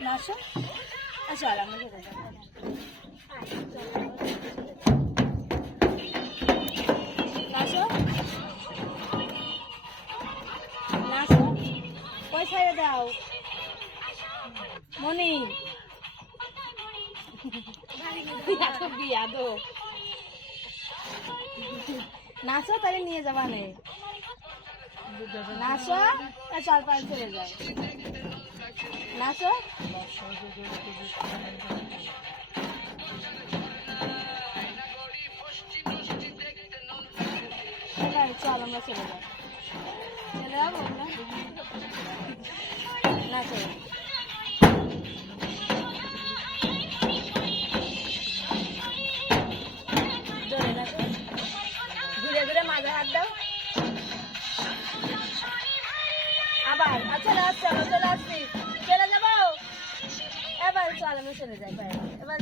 নাচো চল আমরা চলে যাবো নাচো নাচো কই ছেড়ে দাও মনি বিয়া দো নাচো তাহলে নিয়ে যাবা নে নাচো চার পাঁচ চলে যায় নাচো চল আমরা চলে যাই চলে যাবো নাচো ঘুরে ঘুরে মাঝে হাত দাও আবার আচ্ছা চলো চলে আসছি চলে যাবো এবার চল আমি চলে যাই এবার